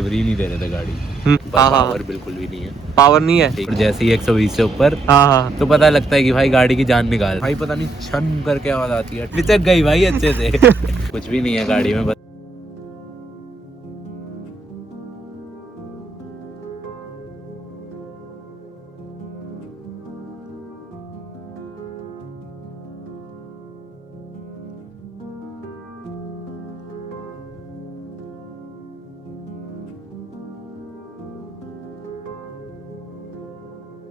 Delivery नहीं दे रहे थे गाड़ी। पावर बिल्कुल भी नहीं है, पावर नहीं है। और जैसे ही 120 से ऊपर तो पता लगता है कि भाई गाड़ी की जान निकाल, भाई पता नहीं छन करके आवाज आती है, लिचक गई भाई अच्छे से। कुछ भी नहीं है गाड़ी में, बस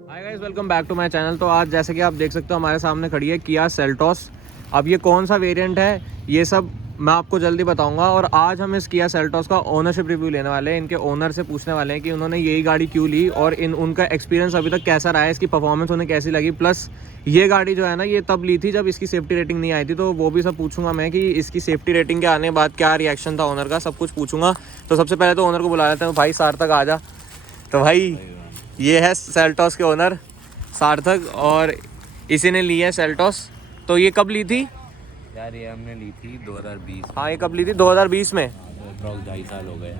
hi guys, welcome back to my channel. तो आज जैसे कि आप देख सकते हो हमारे सामने खड़ी है किया सेल्टोस। अब ये कौन सा वेरिएंट है ये सब मैं आपको जल्दी बताऊंगा। और आज हम इस किया सेल्टोस का ओनरशिप रिव्यू लेने वाले हैं। इनके ओनर से पूछने वाले हैं कि उन्होंने यही गाड़ी क्यों ली और उनका एक्सपीरियंस अभी तक कैसा रहा है, इसकी परफॉर्मेंस उन्हें कैसी लगी। प्लस ये गाड़ी जो है ना, ये तब ली थी जब इसकी सेफ्टी रेटिंग नहीं आई थी, तो वो भी सब पूछूंगा मैं कि इसकी सेफ्टी रेटिंग के आने के बाद क्या रिएक्शन था ओनर का, सब कुछ पूछूंगा। तो सबसे पहले तो ओनर को बुला लेते हैं। भाई सार्थक आ जा। तो भाई ये है सेल्टोस के ओनर सार्थक, और इसी ने ली है सेल्टोस। तो ये कब ली थी यार? ये हमने ली थी 2020। हाँ, ये कब ली थी? 2020 में। अप्रॉक्स 2.5 साल हो गए।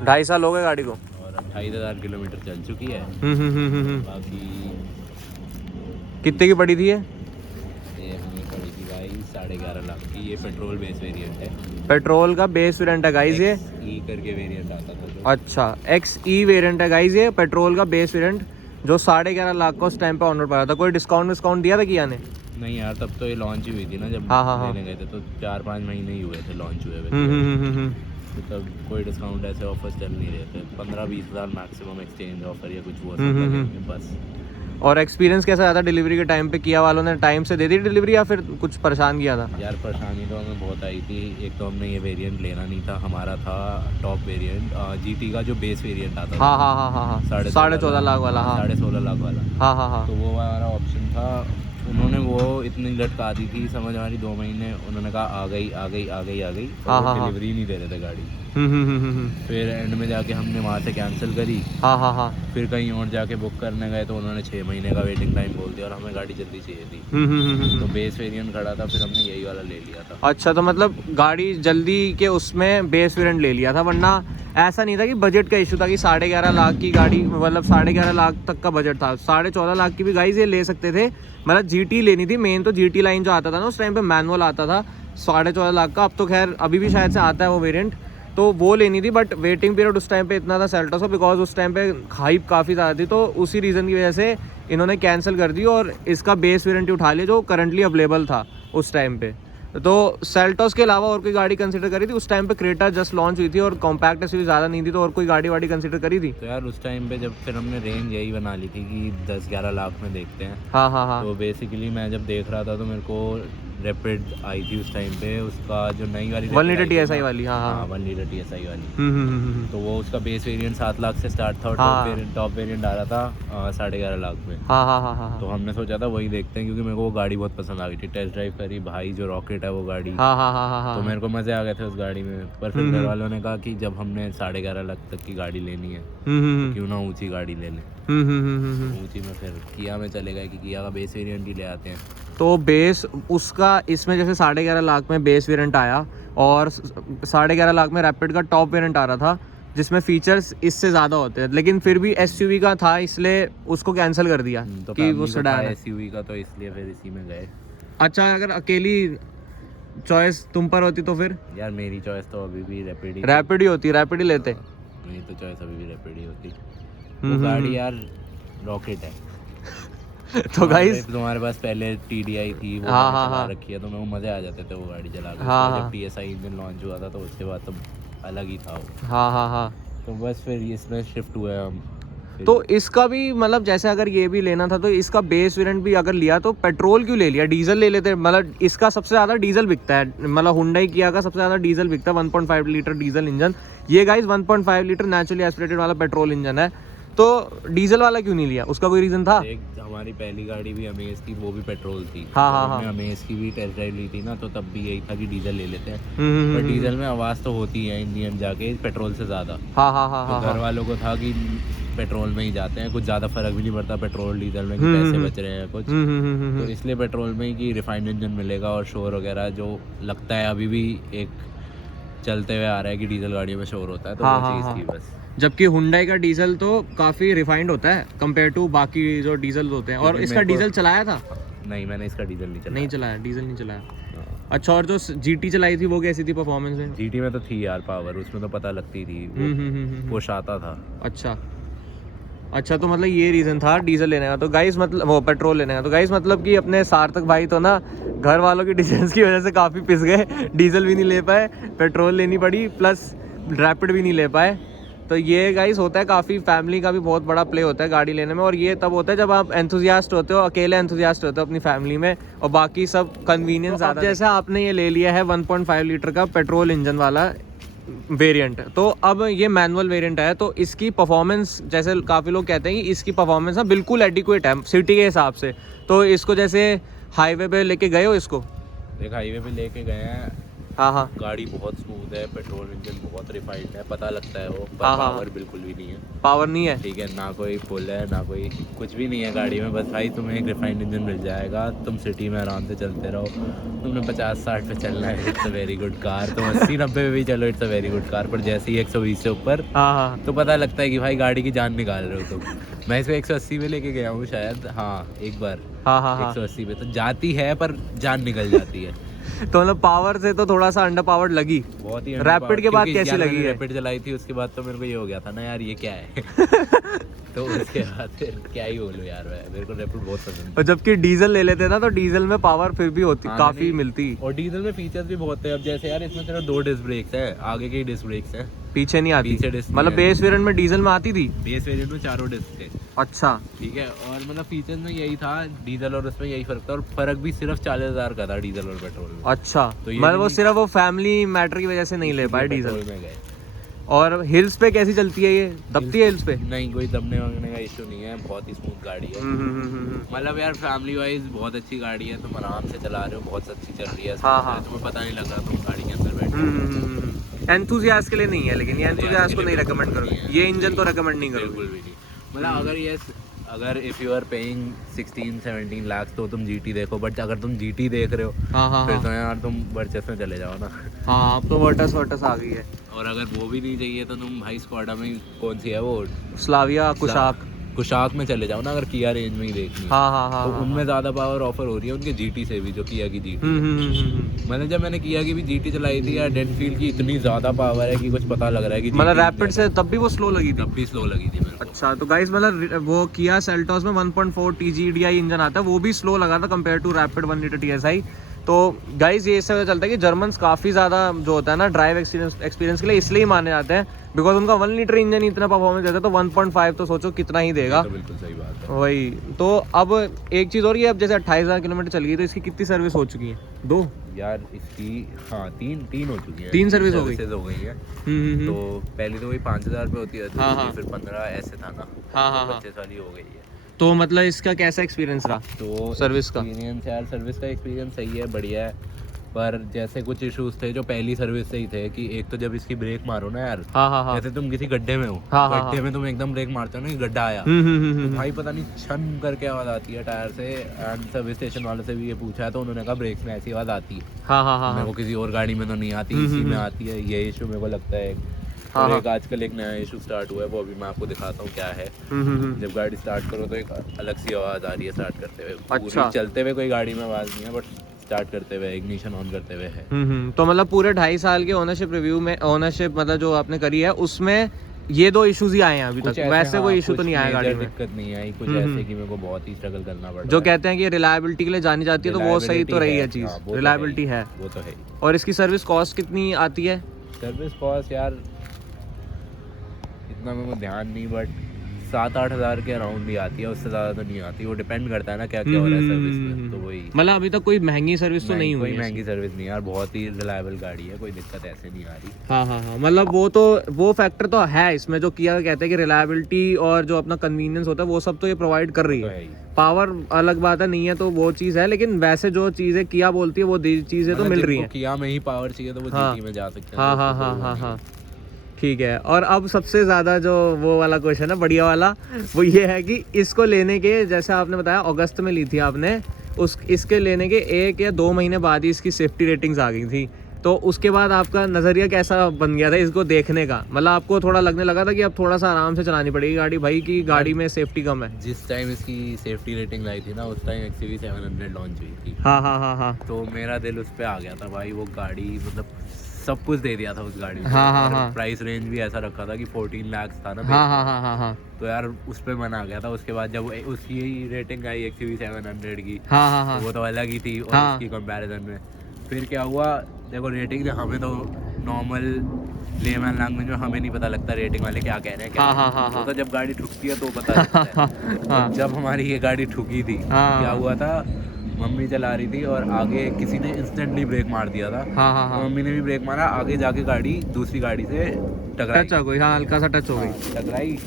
2.5 साल हो गए गाड़ी को, और 28,000 किलोमीटर चल चुकी है। बाकी कितने की पड़ी थी ये हमें पड़ी थी भाई 11.5 लाख की। ये पेट्रोल बेस वेरिएंट है। पेट्रोल का बेस वेरिएंट है गाइस ये। ई करके वेरिएंट आता था जो। अच्छा, XE वेरिएंट है गाइस ये, पेट्रोल का बेस वेरिएंट, जो 11.5 लाख का उस टाइम पे ऑनर पड़ा था। कोई डिस्काउंट दिया था किया ने? नहीं यार, तब तो ये लॉन्च ही हुई थी ना, जब हाँ। लेने गए थे तो 4-5 महीने ही हुए थे लॉन्च हुए हुए। तो तब कोई डिस्काउंट ऐसे ऑफर्स चल नहीं रहे थे। 15-20 हज़ार मैक्सिमम एक्सचेंज ऑफर या कुछ वो सब लगे थे बस। और एक्सपीरियंस कैसा रहा था डिलीवरी के टाइम पे? किया वालों ने टाइम से दे दी डिलीवरी या फिर कुछ परेशान किया था? यार परेशानी तो हमें बहुत आई थी। एक तो हमने ये वेरिएंट लेना नहीं था, हमारा था टॉप वेरिएंट GT का जो बेस वेरिएंट आता था। हाँ 14.5 लाख वाला। हाँ 16.5 लाख वाला। हाँ तो वो हमारा ऑप्शन था। उन्होंने वो इतनी लटका दी थी, समझ हमारी 2 महीने। उन्होंने कहा आ गई। और डिलीवरी नहीं दे रहे थे गाड़ी। फिर एंड में जाके हमने वहाँ से कैंसिल करी। हाँ। फिर कहीं और जाके बुक करने गए तो उन्होंने 6 महीने का वेटिंग टाइम बोल दिया, और हमें गाड़ी जल्दी चाहिए थी। तो बेस वेरिएंट खड़ा था, फिर हमने यही वाला ले लिया था। अच्छा, तो मतलब गाड़ी जल्दी के उसमें बेस वेरिएंट ले लिया था, वरना ऐसा नहीं था कि बजट का इशू था कि 11.5 लाख की गाड़ी, मतलब 11.5 लाख तक का बजट था। 14.5 लाख की भी गाइस ये ले सकते थे। मतलब GT लेनी थी मेन, तो GT लाइन जो आता था ना उस टाइम पे मैनुअल आता था 14.5 लाख का। अब तो खैर अभी भी शायद से आता है वो वेरिएंट, तो वो लेनी थी। बट वेटिंग पीरियड उस टाइम पे इतना था सेल्टोस का, बिकॉज उस टाइम पे हाइप काफ़ी ज़्यादा थी, तो उसी रीज़न की वजह से इन्होंने कैंसिल कर दी और इसका बेस वेरिएंट उठा लिया जो करंटली अवेलेबल था उस टाइम पे। तो सेल्टोस के अलावा और कोई गाड़ी कंसिडर करी थी उस टाइम पे? क्रेटा जस्ट लॉन्च हुई थी और कॉम्पैक्ट एसयूवी ज़्यादा नहीं थी, तो और कोई गाड़ी कंसिडर करी थी? तो यार उस टाइम पे जब फिर हमने रेंज यही बना ली थी कि 10-11 लाख में देखते हैं। हाँ। तो बेसिकली मैं जब देख रहा था तो मेरे को रैपिड आई थी उस टाइम पे, उसका जो नई वाली 1 लीटर TSI वाली। हाँ 1 लीटर TSI वाली। तो वो उसका बेस वेरिएंट 7 लाख से स्टार्ट था, और टॉप वेरिएंट आ रहा था 11.5 लाख में। हाँ। तो हमने सोचा था वही देखते हैं, क्योंकि मेरे को वो गाड़ी बहुत पसंद आ गई थी। टेस्ट ड्राइव करी भाई, जो रॉकेट है वो गाड़ी। हाँ। तो मेरे को मज़े आ गए थे उस गाड़ी में। पर फिर घर वालों ने कहा कि जब हमने 11.5 लाख तक की गाड़ी लेनी है तो क्यों ना ऊँची गाड़ी ले लें। ऊँची में फिर किया में चले गए कि किया का बेस वेरिएंट ही ले आते हैं। तो बेस उसका इसमें जैसे 11.5 लाख में बेस वेरिएंट आया और 11.5 लाख में रैपिड का टॉप वेरिएंट आ रहा था, जिसमें फीचर्स इससे ज़्यादा होते हैं, लेकिन फिर भी SUV का था इसलिए उसको कैंसिल कर दिया तो कि वो सेडान है। SUV का, तो इसलिए फिर इसी में गए। अच्छा, अगर अकेली चॉइस तुम पर होती तो फिर? यार मेरी चॉइस तो अभी भी रैपिड ही होती, रैपिड ही लेते। मेरी तो चॉइस अभी भी रैपिड ही होती। वो गाड़ी यार रॉकेट है। तो गाइस तुम्हारे पास पहले TDI थी, वो चला रखी है, तो मेरे को मजे आ जाते थे वो गाड़ी चला के। जब TSI इंजन लॉन्च हुआ था तो उसके बाद तो अलग ही था वो। हाँ। तो बस फिर इसमें शिफ्ट हुए हम। तो इसका भी मतलब जैसे अगर ये भी लेना था तो इसका बेस वेरिएंट भी अगर लिया तो पेट्रोल क्यों ले लिया? डीजल ले लेते। मतलब इसका सबसे ज़्यादा डीजल बिकता है, मतलब हुंडई किया का सबसे ज़्यादा डीजल बिकता है, 1.5 लीटर डीजल इंजन। ये गाइस 1.5 लीटर नेचुरली एस्पिरेटेड वाला पेट्रोल इंजन है, तो डीजल वाला क्यों नहीं लिया? उसका कोई रीज़न था? एक हमारी पहली गाड़ी भी अमेज थी, वो भी पेट्रोल थी। हाँ। हमने अमेज की भी टेस्ट ड्राइव ली थी ना, तो तब भी यही था कि डीजल ले लेते हैं। पर डीजल में आवाज़ तो होती है इंडियन जाके पेट्रोल से ज़्यादा। हाँ। तो घर वालों को था कि पेट्रोल में ही जाते हैं, कुछ ज़्यादा फर्क भी नहीं पड़ता पेट्रोल डीजल में, कि पैसे बच रहे हैं कुछ। तो इसलिए पेट्रोल में ही कि रिफाइंड इंजन मिलेगा और शोर वगैरह जो लगता है अभी भी एक चलते हुए आ रहा है कि डीजल गाड़ियों में शोर होता है, तो हाँ, वो हाँ, चीज़ हाँ। थी बस। जबकि हुंडई का डीजल तो काफ़ी रिफाइंड होता है कंपेयर टू बाकी जो डीजल होते हैं। और लेकिन इसका मेरे को- डीजल चलाया था? नहीं, मैंने इसका डीजल नहीं चलाया। नहीं चलाया, डीजल नहीं चलाया। हाँ। अच्छा, और जो जीटी चलाई थी वो कैसी थी परफॉर्मेंस में? जीटी में तो थी यार पावर, उसमें तो पता लगती थी, वो पुश आता था। अच्छा अच्छा, तो मतलब ये रीज़न था डीजल लेने का। तो गाइस मतलब वो पेट्रोल लेने का। तो गाइस मतलब कि अपने सार्थक भाई तो ना घर वालों की डिसीजंस की वजह से काफ़ी पिस गए, डीजल भी नहीं ले पाए, पेट्रोल लेनी पड़ी, प्लस रैपिड भी नहीं ले पाए। तो ये गाइस होता है, काफ़ी फैमिली का भी बहुत बड़ा प्ले होता है गाड़ी लेने में। और ये तब होता है जब आप एंथुजियास्ट होते हो, अकेले एंथुजियास्ट होते हो अपनी फैमिली में, और बाकी सब कन्वीनियंस ज़्यादा। जैसे आपने ये ले लिया है 1.5 लीटर का पेट्रोल इंजन वाला वेरिएंट, तो अब ये मैनुअल वेरिएंट है, तो इसकी परफॉर्मेंस जैसे काफ़ी लोग कहते हैं कि इसकी परफॉर्मेंस ना बिल्कुल एडिक्वेट है सिटी के हिसाब से। तो इसको जैसे हाईवे पे लेके गए हो इसको? एक हाईवे पे लेके गए हैं, हाँ हाँ गाड़ी बहुत स्मूथ है, पेट्रोल इंजन बहुत रिफाइंड है, पता लगता है वो, पर हाँ, हाँ। पावर बिल्कुल भी नहीं है। पावर नहीं है? ठीक है, ना कोई फुल है ना कोई कुछ भी नहीं है गाड़ी में, बस भाई तुम्हें एक रिफाइंड इंजन मिल जाएगा, तुम सिटी में आराम से चलते रहो। तुमने 50-60 पे चलना है, it's a very good car. तुम 80-90 पे भी चलो, it's a very good car. पर जैसे ही 120 से ऊपर, हाँ हाँ तो पता लगता है कि भाई गाड़ी की जान निकाल रहे हो तुम। मैं इसको 180 पे लेके गया हूँ शायद, हाँ एक बार हाँ हाँ हाँ। 180 पे, तो जाती है पर जान निकल जाती है। तो मतलब पावर से तो थोड़ा सा अंडर पावर्ड लगी। बहुत ही रैपिड के बाद क्योंकि कैसी यार लगी मैंने है? रैपिड चलाई थी, उसके बाद तो मेरे को ये हो गया था ना यार, ये क्या है। तो उसके बाद फिर क्या ही बोलूं यार, मेरे को रैपिड बहुत पसंद और जबकि डीजल ले लेते ना तो डीजल में पावर फिर भी होती, हाँ, काफी नहीं। मिलती। और डीजल में फीचर्स भी बहुत है। अब जैसे यार इसमें सिर्फ 2 डिस्क ब्रेक्स है, आगे के डिस्क ब्रेक्स है, पीछे नहीं आती? पीछे डिस्क मतलब नहीं है। बेस वेरिएंट में डीजल में आती थी? बेस वेरिएंट में 4 डिस्क थे। अच्छा ठीक है, और मतलब फीचर्स में यही था, डीजल और उसमें यही फर्क था, और फर्क भी सिर्फ 40,000 का था डीजल और पेट्रोल में। अच्छा, तो ये मतलब भी वो नहीं- सिर्फ वो फैमिली मैटर की वजह से नहीं ले पाए डीजल। पेट्रोल में गए। और हिल्स पे कैसी चलती है ये? दबती है हिल्स पे? नहीं, कोई दबने वबने का इशू नहीं है, बहुत ही स्मूथ गाड़ी है। मतलब यार फैमिली वाइज बहुत अच्छी गाड़ी है, तुम आराम से चला रहे हो, बहुत अच्छी चल रही है। हाँ, हाँ। तुम्हें पता नहीं लग रहा तुम गाड़ी के अंदर बैठे। एंथुजियास्ट के लिए नहीं है, लेकिन ये एंथुजियास्ट को नहीं रेकमेंड करोगे? ये इंजन तो रेकमेंड नहीं करोगे? बिल्कुल भी नहीं। मतलब अगर if you are paying 16-17 lakh तो तुम जीटी देखो, बट अगर तुम जीटी देख रहे हो हाँ हाँ फिर हाँ तो यार तुम वर्चस में चले जाओ ना। हाँ, अब तो वर्टस वर्टस आ गई है। और अगर वो भी नहीं चाहिए तो तुम भाई स्क्वाडा में कौन सी है वो, स्लाविया, कुशाक। कुशाक में चले जाओ ना, अगर किया रेंज में ही देखनी है। हाँ हाँ हाँ तो हाँ, उनमें ज़्यादा पावर ऑफर हो रही है उनके जीटी से भी, जो किया की जीटी। मैंने जब मैंने किया कि भी जीटी चलाई थी यार, डेनफील्ड की इतनी ज़्यादा पावर है कि कुछ पता लग रहा है कि मतलब GT रैपिड से तब भी वो स्लो लगी थी? तब भी स्लो लगी थी मेरे को। अच्छा, तो गाइस मतलब वो किया सेल्टोस में 1.4 TGDI इंजन आता है, वो भी स्लो लगा था compare to Rapid 1 litre TSI। तो गाइस ये इससे पता चलता है कि जर्मन्स काफ़ी ज़्यादा जो होता है ना ड्राइव एक्सपीरियंस के लिए इसलिए ही माने जाते हैं, बिकॉज उनका 1 लीटर इंजन इतना परफॉर्मेंस देता है, तो 1.5 तो सोचो कितना ही देगा। तो बिल्कुल सही बात है। वही तो। अब एक चीज़ और, ये अब जैसे 28,000 किलोमीटर चल गई, तो इसकी कितनी सर्विस हो चुकी है? 2 यार इसकी हाँ तीन हो चुकी है। 3 सर्विस हो गई? सर्विसेज हो गई है। तो तो पहली तो वही 5,000 पे होती है, हाँ, हाँ। फिर 15 ऐसे था ना। हाँ, हाँ, हाँ। 25 वाली हो गई है। तो मतलब इसका कैसा एक्सपीरियंस रहा? तो सर्विस का? एक्सपीरियंस यार, सर्विस का एक्सपीरियंस सही है, बढ़िया है। पर जैसे कुछ इश्यूज थे जो पहली सर्विस से ही थे, कि एक तो जब इसकी ब्रेक मारो ना यार, हाँ हाँ हाँ जैसे तुम किसी गड्ढे में हो, हाँ, हाँ, गड्ढे में तुम एकदम ब्रेक मारते हो ना कि गड्ढा आया, भाई पता नहीं छन करके आवाज़ आती है टायर से। एंड सर्विस स्टेशन वाले से भी ये पूछा है तो उन्होंने कहा ब्रेक में ऐसी आवाज़ आती है। हाँ हाँ हाँ मेरे को किसी और गाड़ी में तो नहीं आती, इसी में आती है, ये इशू मेरे को लगता है। हाँ, और एक आजकल एक नया इशू स्टार्ट हुआ है, वो अभी मैं आपको दिखाता हूँ क्या है। जब गाड़ी स्टार्ट करो तो एक अलग सी आवाज़ आ रही है स्टार्ट करते हुए। अच्छा। पूरी चलते हुए कोई गाड़ी में आवाज़ नहीं है, बट स्टार्ट करते हुए इग्निशन ऑन करते हुए है। तो मतलब पूरे 2.5 साल के ओनरशिप रिव्यू में, ओनरशिप मतलब जो आपने करी है उसमें ये 2 इश्यूज ही आए हैं अभी कुछ तक, ऐसे, वैसे हाँ, कोई इशू तो कुछ नहीं आया गाड़ी major में? दिक्कत नहीं आई, कुछ ऐसे कि मेरे को बहुत ही स्ट्रगल करना पड़ा। जो कहते हैं कि रिलायबिलिटी के लिए जानी जाती है, तो वो सही तो रही है चीज़, रिलायबिलिटी है। वो तो है। और इसकी सर्विस कॉस्ट कितनी आती है? सर्विस कॉस्ट यार इतना मेरे को ध्यान नहीं, बट 7-8 हज़ार के अराउंड ही आती है, उससे ज़्यादा तो नहीं आती। वो डिपेंड करता है ना क्या क्या हो रहा है सर्विस में, तो वही। मतलब अभी तक कोई महंगी सर्विस तो नहीं हुई कोई है? महंगी सर्विस नहीं यार, बहुत ही रिलायबल गाड़ी है, कोई दिक्कत ऐसे नहीं आ रही। हाँ हाँ हाँ, मतलब वो फैक्टर तो है इसमें, जो किया कहते हैं कि रिलायबिलिटी और जो अपना कन्वीनियंस होता है वो सब तो ये प्रोवाइड कर रही तो है। है ही। पावर अलग बात है, नहीं है तो वो चीज़ है, लेकिन वैसे जो चीज़ें किया बोलती है वो चीज़ें तो मिल रही हैं। किया में ही पावर चाहिए तो वो हाँ। जीटी में जा सकते हैं। हाँ हाँ हाँ हाँ हाँ, ठीक है। और अब सबसे ज़्यादा जो वो वाला क्वेश्चन है, बढ़िया वाला, वो ये है कि इसको लेने के, जैसे आपने बताया अगस्त में ली थी आपने, इसके लेने के 1 या 2 महीने बाद ही इसकी सेफ्टी रेटिंग्स आ गई थी। तो उसके बाद आपका नज़रिया कैसा बन गया था इसको देखने का? मतलब आपको थोड़ा लगने लगा था कि अब थोड़ा सा आराम से चलानी पड़ेगी गाड़ी भाई, की गाड़ी में सेफ्टी कम है? जिस टाइम इसकी सेफ्टी रेटिंग लाई थी ना, उस टाइम XUV 700 लॉन्च हुई थी। हाँ हाँ हाँ हाँ तो मेरा दिल उस पे आ गया था भाई। वो गाड़ी मतलब सब कुछ दे दिया था उस गाड़ी में। हाँ, हाँ, और हाँ। प्राइस रेंज भी ऐसा रखा था कि 14 लाख था ना। हाँ हाँ हाँ हाँ हाँ तो यार उस पे मन आ गया था। उसके बाद जब उसकी रेटिंग आई XUV 700 की, हाँ हाँ हाँ तो वो तो अलग ही थी। और हाँ। उसकी कंपैरिजन में फिर क्या हुआ, देखो रेटिंग ने हमें तो नॉर्मल लेमैन लैंग्वेज में हमें नहीं पता लगता रेटिंग वाले क्या कह रहे हैं क्या हाँ, नहीं। हाँ, हाँ, वो हाँ। तो जब गाड़ी ठुकती है तो पता लगता है। हाँ। तो जब हमारी ये गाड़ी ठुकी थी, हाँ। क्या हुआ था, मम्मी चला रही थी और आगे किसी ने इंस्टेंटली ब्रेक मार दिया था। हाँ हाँ तो हाँ मम्मी ने भी ब्रेक मारा, आगे जाके गाड़ी दूसरी गाड़ी से टकराई। टच हो गई, हाँ हल्का सा टच हो गई। टकराई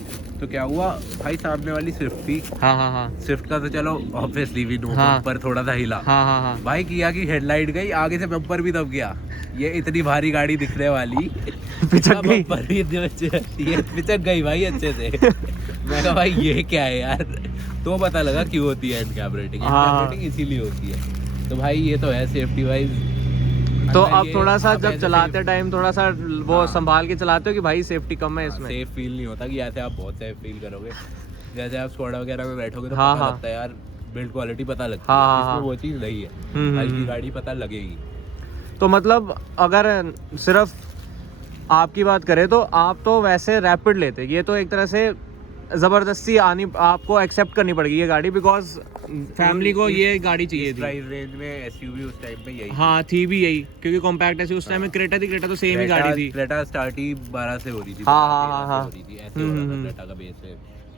तो क्या हुआ भाई, सामने वाली स्विफ्ट थी। हाँ हाँ हाँ स्विफ्ट का तो चलो ऑब्वियसली भी नो हाँ। बम्पर थोड़ा सा हिला। हाँ हाँ हाँ भाई किया कि हेडलाइट गई, आगे से बम्पर भी दब गया। ये इतनी भारी गाड़ी दिखने वाली पिचक गई। बम्पर भी ये पिचक गई भाई अच्छे से। मैं कहा भाई ये क्या है यार। तो पता लगा क्यों होती है एंड कैप रेटिंग। हाँ। रेटिंग इसीलिए होती है। तो भाई ये तो है सेफ्टी वाइज। तो अब थोड़ा सा जब चलाते टाइम थोड़ा सा वो हाँ। संभाल के चलाते हो कि भाई सेफ्टी कम है इसमें? सेफ फील नहीं होता कि ऐसे आप बहुत सेफ फील करोगे। जैसे आप स्कोडा वगैरह में बैठोगे तो हाँ, पता हाँ। लगता है यार, बिल्ड क्वालिटी पता लगती हाँ, है। हाँ, इसमें हाँ। वो चीज़ नहीं है। हल्की हम्म। गाड़ी पता लगेगी। तो मतलब अगर सिर्फ आपकी बात करें तो आप तो वैसे रैपिड लेते, ये तो एक तरह से ज़बरदस्ती आनी आपको एक्सेप्ट करनी पड़ेगी ये गाड़ी, बिकॉज फैमिली को ये गाड़ी चाहिए थी। प्राइस रेंज में SUV उस टाइम पे यही हाँ थी भी यही, क्योंकि कॉम्पैक्ट ऐसी उस टाइम में क्रेटा थी, क्रेटा तो सेम ही गाड़ी थी। क्रेटा स्टार्ट ही 12 से हो रही थी। हाँ, 12, हाँ, 13 हाँ, से हो रही थी, ऐसे हो रहा था क्रेटा का बेस है।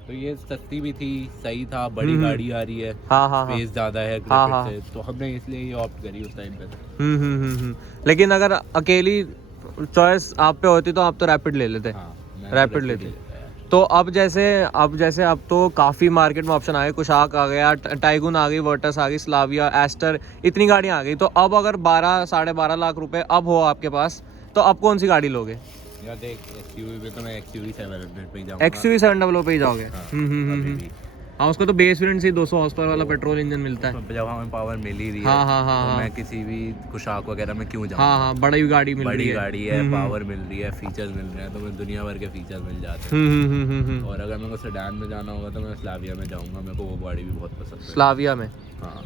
तो ये सस्ती भी थी, सही था, बड़ी गाड़ी आ रही है, हाँ हाँ हाँ स्पेस ज़्यादा है हाँ, क्रेटा हाँ। से, तो हमने इसलिए ये ऑप्ट करी उस टाइम पे। लेकिन अगर अकेली चॉइस आप पे होती तो आप तो रैपिड ले लेते। हाँ, रैपिड लेते। तो अब जैसे अब तो काफ़ी मार्केट में ऑप्शन आ गए, कुशाक आ गया, टाइगुन आ गई, वर्टस आ गई, स्लाविया, एस्टर, इतनी गाड़ियाँ आ गई। तो अब अगर 12-12.5 लाख रुपए अब हो आपके पास, तो अब कौन सी गाड़ी लोगे? यार देख, SUV पे तो मैं XUV 700 पे ही जाऊंगा। XUV 700 पे ही जाओगे? हाँ, हम्म। अभी भी। हाँ उसको तो बेस वेरिएंट से 200 हॉर्स पावर वाला पेट्रोल इंजन मिलता है। उसमें जब हमें पावर मिल ही रही है, हाँ, हाँ, हाँ, तो हाँ। मैं किसी भी कुशाक वगैरह में क्यों जाऊँ। हाँ हाँ बड़ी गाड़ी मिल रही बड़ी है। गाड़ी है, पावर मिल रही है, फीचर्स मिल रहे हैं, तो मैं दुनिया भर के फीचर्स मिल जाते हैं। और अगर मेरे को सेडान में जाना होगा तो मैं स्लाविया में जाऊंगा। मेरे को वो गाड़ी भी बहुत पसंद है। स्लाविया में? हाँ।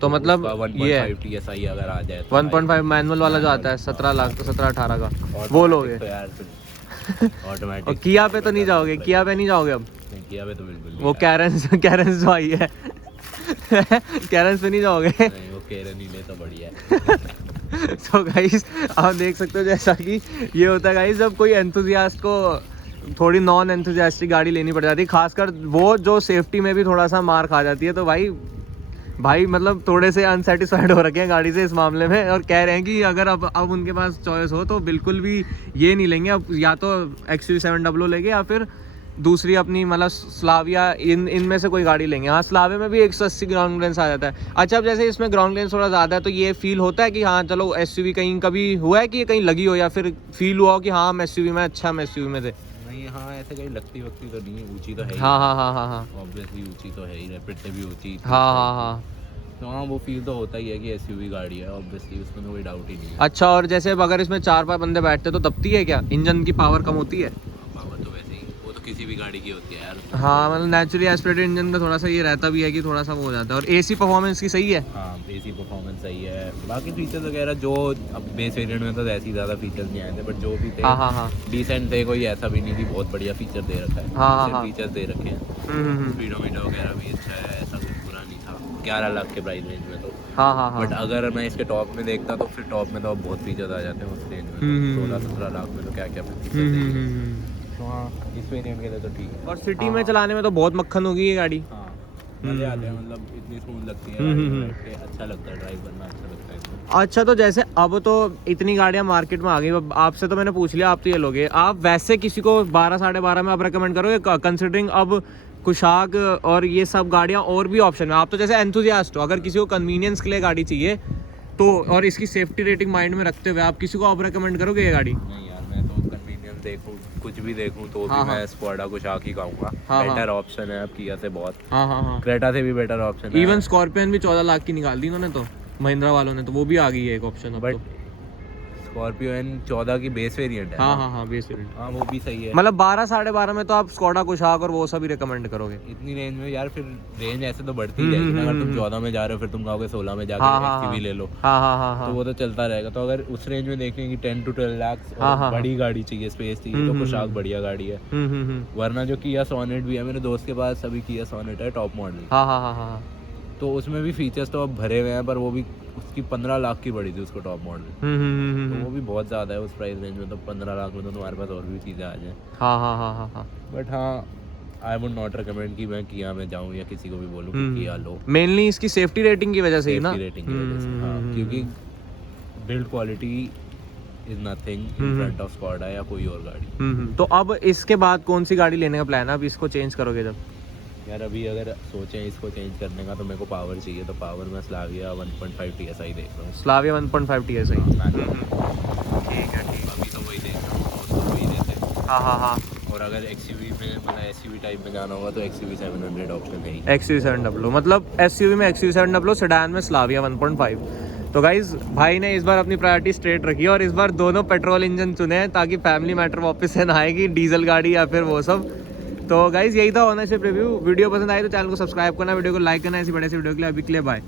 तो मतलब ये 1.5 TSI अगर आ जाए तो 1.5 मैनुअल वाला जो आता है 17 लाख तो 17-18 का वो लोगे? तो यार ऑटोमेटिक। और किया पे तो नहीं जाओगे? किया पे नहीं जाओगे अब? नहीं, किया पे तो बिल्कुल नहीं वो कैरेंस जो आई है कैरेंस पे नहीं जाओगे? नहीं, वो केरन ही ले तो बढ़िया है। तो गाइस आप देख सकते हो जैसा कि ये होता है गाइस, जब कोई एंथुजियास्ट को थोड़ी नॉन एंथुजियास्टिक गाड़ी लेनी पड़ जाती है, खासकर वो जो सेफ्टी में भी थोड़ा सा मार खा जाती है, तो भाई मतलब थोड़े से अनसेटिस्फाइड हो रखे हैं गाड़ी से इस मामले में, और कह रहे हैं कि अगर अब उनके पास चॉइस हो तो बिल्कुल भी ये नहीं लेंगे अब, या तो XUV 700 लेंगे या फिर दूसरी अपनी मतलब स्लाविया, इनमें से कोई गाड़ी लेंगे। हाँ स्लाविया में भी 180 ग्राउंड क्लियरेंस आ जाता है। अच्छा अब जैसे इसमें ग्राउंड क्लियरेंस थोड़ा ज़्यादा है, तो ये फील होता है कि हाँ चलो SUV कहीं कभी हुआ है कि ये कहीं लगी हो, या फिर फील हुआ हो कि हाँ हम SUV में हम SUV में थे? नहीं, हाँ ऐसे कहीं लगती वक्ती तो नहीं, ऊंची तो है ही। हाँ हाँ हाँ हाँ हाँ ऑब्वियसली ऊंची तो है ही, रैपिड से भी ऊंची। हाँ हाँ हाँ। तो हाँ वो फील तो होता ही है कि SUV गाड़ी है, ऑब्वियसली उसमें तो कोई डाउट ही नहीं है। अच्छा और जैसे अब अगर इसमें 4-5 बंदे बैठते तो दबती है क्या? इंजन की पावर कम होती है? पावर तो वैसे ही, वो तो किसी भी गाड़ी की होती है यार। हाँ मतलब नेचुरली एस्पिरेटेड इंजन का थोड़ा सा ये रहता भी है कि थोड़ा सा वो हो जाता है। और AC परफॉर्मेंस की सही है? हाँ AC परफॉर्मेंस सही है। बाकी फीचर्स वगैरह जो अब बेस वेरिएंट में तो ऐसी ज़्यादा फीचर्स नहीं आए थे, बट जो भी थे हाँ हाँ हाँ डिसेंट थे। कोई ऐसा भी नहीं कि बहुत बढ़िया फीचर दे रखा है। हाँ, हाँ। फीचर्स दे रखे हैं। स्पीडोमीटर वगैरह भी अच्छा है, ऐसा कुछ बुरा नहीं था 11 लाख के प्राइस रेंज में तो। हाँ हाँ हाँ बट अगर मैं इसके टॉप में देखता तो फिर टॉप में तो अब बहुत फीचर्स आ जाते हैं उस रेंज में। 16-17 लाख में तो क्या क्या फीचर देंगे। तो हाँ इस वेरिएंट के लिए तो ठीक है। और सिटी में चलाने में तो बहुत मक्खन होगी ये गाड़ी। हाँ मजे आते हैं, मतलब इतनी स्मूथ लगती है गाड़ी में बैठ के, अच्छा लगता है ड्राइव करना, अच्छा लगता है इसमें। अच्छा तो जैसे अब तो इतनी गाड़ियां मार्केट में आ गई, अब आपसे तो मैंने पूछ लिया, आप तो ये लोगे, आप वैसे किसी को 12-12.5 में आप रेकमेंड करोगे कंसिडरिंग अब कुशाक और ये सब गाड़ियां और भी ऑप्शन है? आप तो जैसे एंथुजियास्ट हो, अगर किसी को कन्वीनियंस के लिए गाड़ी चाहिए तो और इसकी सेफ्टी रेटिंग माइंड में रखते हुए आप किसी को आप रेकमेंड करोगे ये गाड़ी? नहीं यार, मैं तो कन्वीनियंस देखूं, कुछ भी देखूं तो हाँ, भी हाँ। मैं स्क्वाडा कुशाक ही कहूँगा। हाँ, बेटर ऑप्शन है अब किया से बहुत, हाँ हाँ हाँ। क्रेटा से भी बेटर ऑप्शन है। इवन स्कॉर्पियन भी 14 लाख की निकाल दी उन्होंने तो, महिंद्रा वालों ने, तो वो भी आ गई है एक ऑप्शन अब बट तो। स्कॉर्पियो एन 14 की बेस वेरिएंट है। हाँ बेस वेरिएंट। हाँ वो भी सही है। मतलब 12 साढ़े 12 में तो आप स्कोडा कुशाक और वो सब ही रिकमेंड करोगे? इतनी रेंज में यार फिर रेंज ऐसे तो बढ़ती ही जाएगी ना। अगर तुम 14 में जा रहे हो फिर तुम कहोगे 16 में जाके एक्सयूवी ले लो, तो वो तो चलता रहेगा। तो अगर उस रेंज में देखेंगे कि 10 to 12 लाख और बड़ी गाड़ी चाहिए, स्पेस चाहिए, तो कुशाक बढ़िया गाड़ी है। वरना जो किया सोनेट भी है, मेरे दोस्त के पास अभी किया सोनेट है टॉप मॉडल, तो उसमें भी फीचर्स तो अब भरे हुए हैं, पर वो भी उसकी 15 लाख की पड़ी थी उसको टॉप मॉडल, तो वो भी बहुत ज़्यादा है उस प्राइस रेंज में। तो 15 लाख में तो तुम्हारे पास और भी चीज़ें आ जाएं। बट हाँ, आई वुड नॉट रिकमेंड कि मैं किया में जाऊँ या किसी को भी बोलूँ कि किया लो। मेनली इसकी सेफ्टी रेटिंग की वजह से ही ना, रेटिंग की वजह से, हाँ, क्योंकि build quality is nothing in front of Skoda या कोई और गाड़ी। तो अब इसके बाद कौन सी गाड़ी लेने का प्लान है? अब इसको चेंज करोगे जब? यार अभी अगर सोचें इसको चेंज करने का तो मेरे को पावर चाहिए, तो पावर में स्लाविया 1.5 TSI देख रहा हूँ। स्लाविया 1.5 TSI, ठीक है। अभी तो वही देख रहा हूँ, दोस्तों वही देते हैं। हाँ। और अगर एक्सयूवी में मतलब एसयूवी टाइप में जाना होगा तो एक्सयूवी 700 ऑप्शन है ही। XUV 700 मतलब SUV में XUV 700, सेडान में स्लाविया 1.5। तो गाइज भाई ने इस बार अपनी प्रायोरिटी स्ट्रेट रखी है और इस बार दोनों पेट्रोल इंजन चुने हैं ताकि फैमिली मैटर वापस से ना आएगी, डीजल गाड़ी या फिर वो सब। तो गाइज यही था ओनरशिप रिव्यू। वीडियो पसंद आई तो चैनल को सब्सक्राइब करना, वीडियो को लाइक करना। ऐसी बड़े से वीडियो के लिए अभी के लिए बाय।